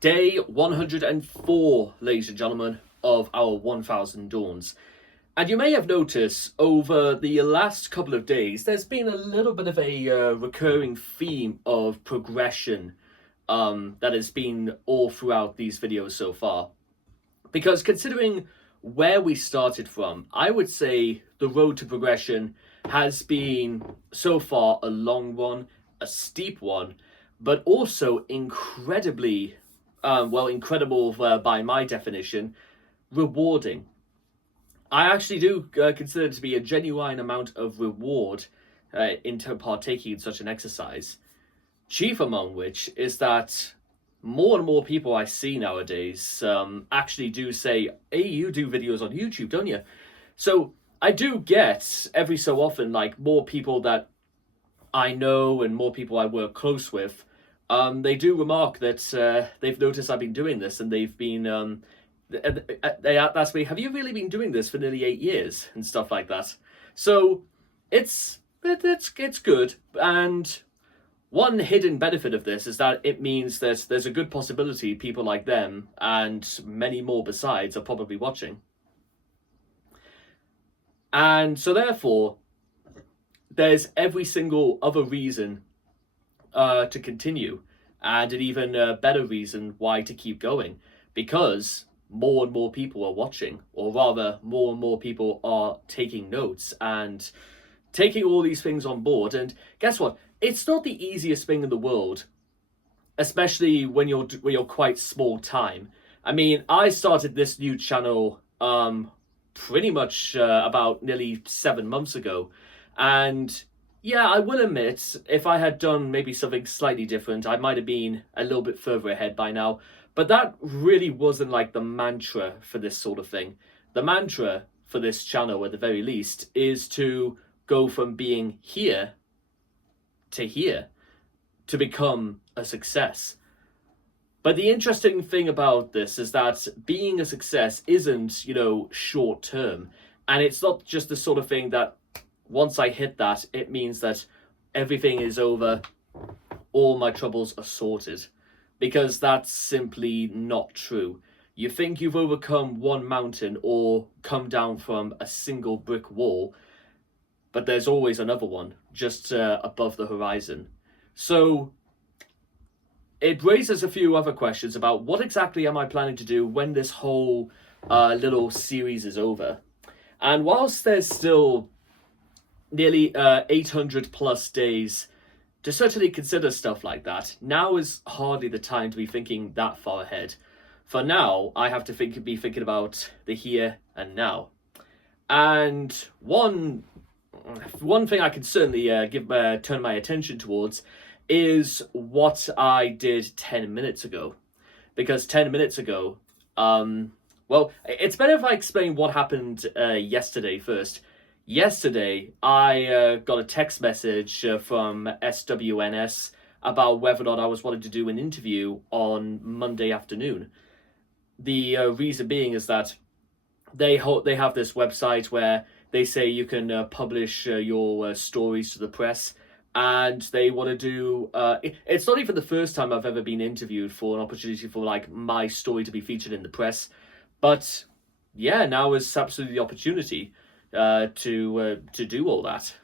Day 104, ladies and gentlemen, of our 1000 Dawns. And you may have noticed over the last couple of days, there's been a little bit of a recurring theme of progression that has been all throughout these videos so far. Because considering where we started from, I would say the road to progression has been so far a long one, a steep one, but also incredibly incredible by my definition, rewarding. I actually do consider it to be a genuine amount of reward into partaking in such an exercise. Chief among which is that more and more people I see nowadays actually do say, hey, you do videos on YouTube, don't you? So I do get every so often like more people that I know and more people I work close with, they do remark that they've noticed I've been doing this, and they've been they ask me, "Have you really been doing this for nearly 8 years?" and stuff like that. So it's good, and one hidden benefit of this is that it means that there's a good possibility people like them and many more besides are probably watching, and so therefore there's every single other reason to continue, and an even better reason why to keep going, because more and more people are watching, or rather, more and more people are taking notes and taking all these things on board. And guess what? It's not the easiest thing in the world, especially when you're quite small time. I mean, I started this new channel pretty much about nearly 7 months ago, and yeah, I will admit, if I had done maybe something slightly different, I might have been a little bit further ahead by now. But that really wasn't like the mantra for this sort of thing. The mantra for this channel, at the very least, is to go from being here to become a success. But the interesting thing about this is that being a success isn't, short term. And it's not just the sort of thing that once I hit that, it means that everything is over, all my troubles are sorted. Because that's simply not true. You think you've overcome one mountain or come down from a single brick wall, but there's always another one just above the horizon. So it raises a few other questions about what exactly am I planning to do when this whole little series is over. And whilst there's still nearly 800 plus days to certainly consider stuff like that, now is hardly the time to be thinking that far ahead. For now, I have to be thinking about the here and now. And one thing I can certainly turn my attention towards is what I did 10 minutes ago. Because 10 minutes ago, it's better if I explain what happened yesterday first. Yesterday, I got a text message from SWNS about whether or not I was wanting to do an interview on Monday afternoon. The reason being is that they have this website where they say you can publish your stories to the press, and they want to do. It's not even the first time I've ever been interviewed for an opportunity for like my story to be featured in the press, but yeah, now is absolutely the opportunity to do all that.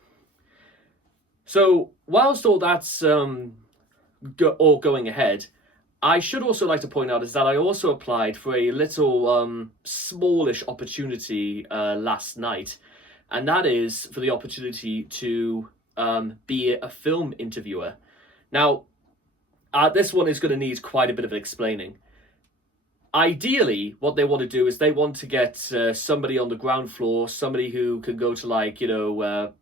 So whilst all that's all going ahead, I should also like to point out is that I also applied for a little smallish opportunity last night, and that is for the opportunity to be a film interviewer. Now, this one is going to need quite a bit of explaining. Ideally, what they want to do is they want to get somebody on the ground floor, somebody who can go to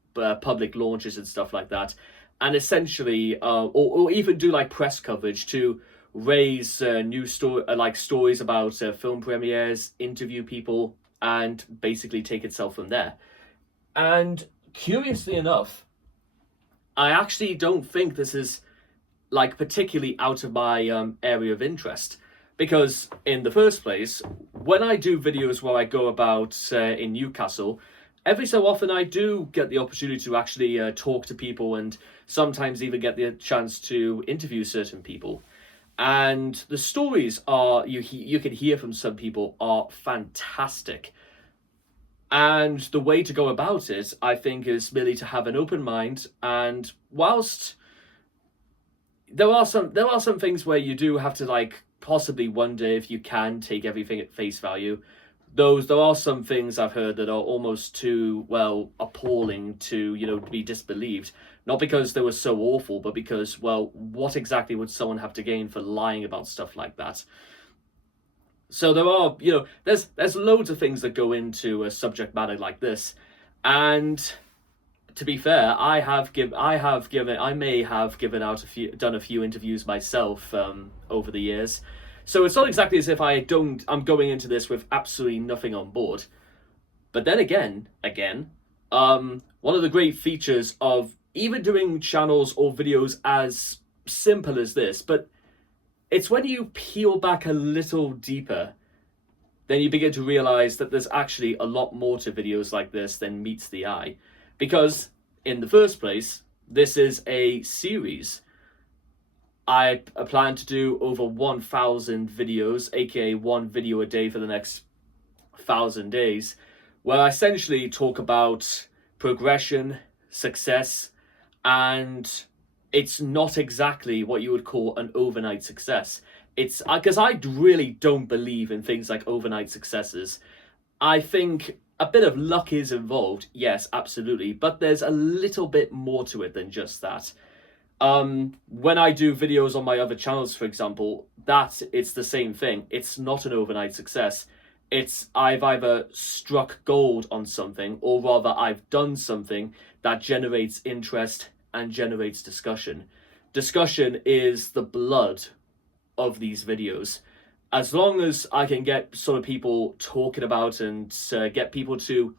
public launches and stuff like that, and essentially, or even do like press coverage to raise stories about film premieres, interview people, and basically take itself from there. And curiously enough, I actually don't think this is like particularly out of my area of interest. Because in the first place, when I do videos where I go about in Newcastle, every so often I do get the opportunity to actually talk to people and sometimes even get the chance to interview certain people. And the stories are, you can hear from some people, are fantastic. And the way to go about it, I think, is merely to have an open mind. And whilst there are some things where you do have to like possibly wonder if you can take everything at face value. There are some things I've heard that are almost too, well, appalling to, be disbelieved. Not because they were so awful, but because, well, what exactly would someone have to gain for lying about stuff like that? So there are, there's loads of things that go into a subject matter like this. And to be fair, I may have given out done a few interviews myself over the years. So it's not exactly as if I'm going into this with absolutely nothing on board. But then again, one of the great features of even doing channels or videos as simple as this, but it's when you peel back a little deeper, then you begin to realize that there's actually a lot more to videos like this than meets the eye. Because, in the first place, this is a series. I plan to do over 1,000 videos, aka one video a day for the next 1,000 days, where I essentially talk about progression, success, and it's not exactly what you would call an overnight success. It's because I really don't believe in things like overnight successes. I think a bit of luck is involved, yes, absolutely, but there's a little bit more to it than just that. When I do videos on my other channels, for example, it's the same thing. It's not an overnight success. I've either struck gold on something, or rather I've done something that generates interest and generates discussion. Discussion is the blood of these videos. As long as I can get sort of people talking about and get people to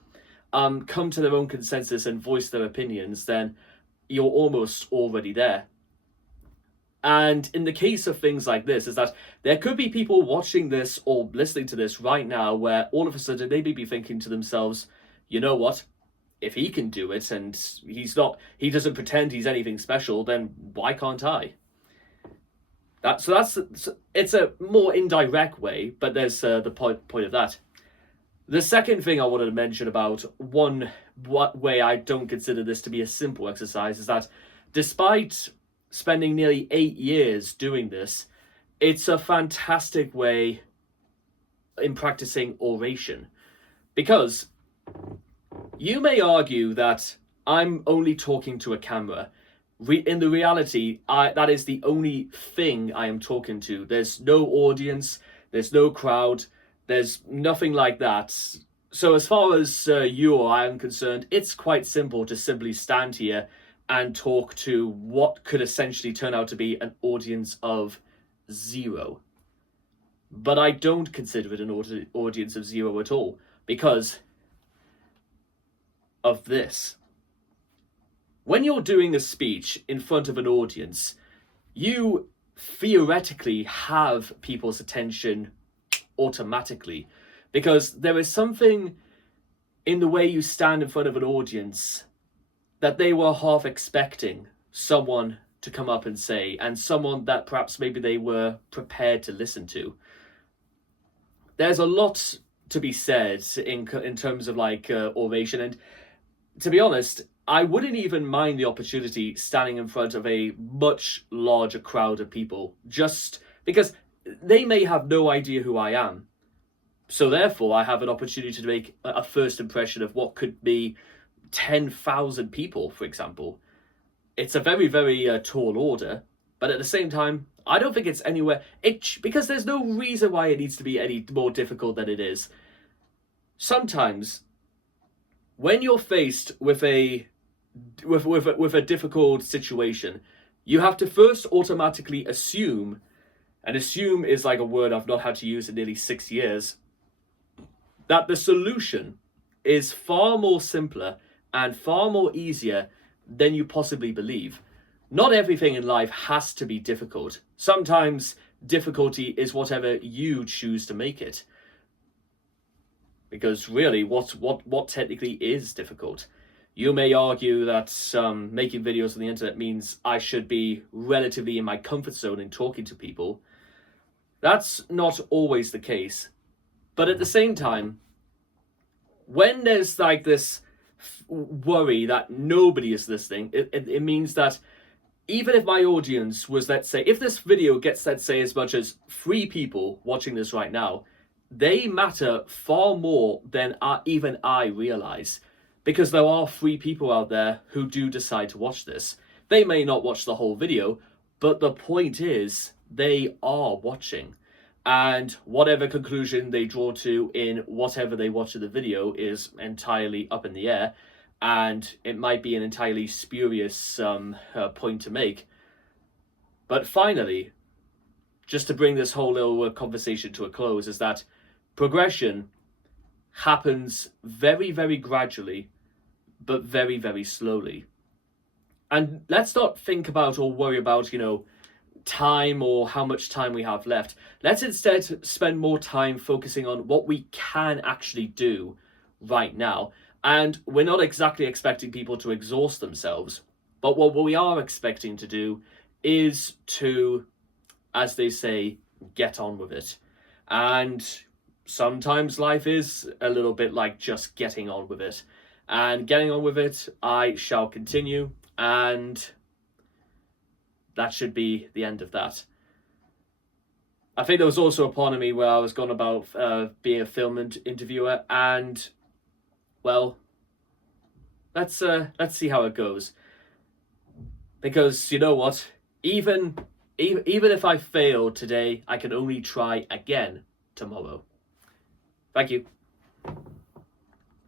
come to their own consensus and voice their opinions, then you're almost already there. And in the case of things like this, is that there could be people watching this or listening to this right now where all of a sudden they may be thinking to themselves, you know what? If he can do it and he doesn't pretend he's anything special, then why can't I? It's a more indirect way, but there's the point of that. The second thing I wanted to mention about what way I don't consider this to be a simple exercise is that despite spending nearly 8 years doing this, it's a fantastic way in practicing oration. Because you may argue that I'm only talking to a camera. In the reality, that is the only thing I am talking to. There's no audience, there's no crowd, there's nothing like that. So as far as you or I am concerned, it's quite simple to simply stand here and talk to what could essentially turn out to be an audience of 0. But I don't consider it an audience of 0 at all, because of this. When you're doing a speech in front of an audience, you theoretically have people's attention automatically, because there is something in the way you stand in front of an audience that they were half expecting someone to come up and say, and someone that perhaps maybe they were prepared to listen to. There's a lot to be said in terms of like oration, and to be honest, I wouldn't even mind the opportunity standing in front of a much larger crowd of people, just because they may have no idea who I am. So therefore, I have an opportunity to make a first impression of what could be 10,000 people, for example. It's a very, very tall order, but at the same time, I don't think it's anywhere... because there's no reason why it needs to be any more difficult than it is. Sometimes, when you're faced with a difficult situation, you have to first automatically assume, and assume is like a word I've not had to use in nearly 6 years, that the solution is far more simpler and far more easier than you possibly believe. Not everything in life has to be difficult. Sometimes difficulty is whatever you choose to make it. Because really, what technically is difficult? You may argue that making videos on the internet means I should be relatively in my comfort zone in talking to people. That's not always the case. But at the same time, when there's like this worry that nobody is listening, it means that even if my audience was, let's say, if this video gets, let's say, as much as 3 people watching this right now, they matter far more than even I realize. Because there are 3 people out there who do decide to watch this. They may not watch the whole video, but the point is, they are watching. And whatever conclusion they draw to in whatever they watch of the video is entirely up in the air. And it might be an entirely spurious point to make. But finally, just to bring this whole little conversation to a close, is that progression happens very, very gradually, but very, very slowly. And let's not think about or worry about, time or how much time we have left. Let's instead spend more time focusing on what we can actually do right now. And we're not exactly expecting people to exhaust themselves, but what we are expecting to do is to, as they say, get on with it. And sometimes life is a little bit like just getting on with it. And getting on with it, I shall continue, and that should be the end of that. I think there was also a part of me where I was going about being a film interviewer, and well, let's see how it goes. Because you know what, even if I fail today, I can only try again tomorrow. Thank you.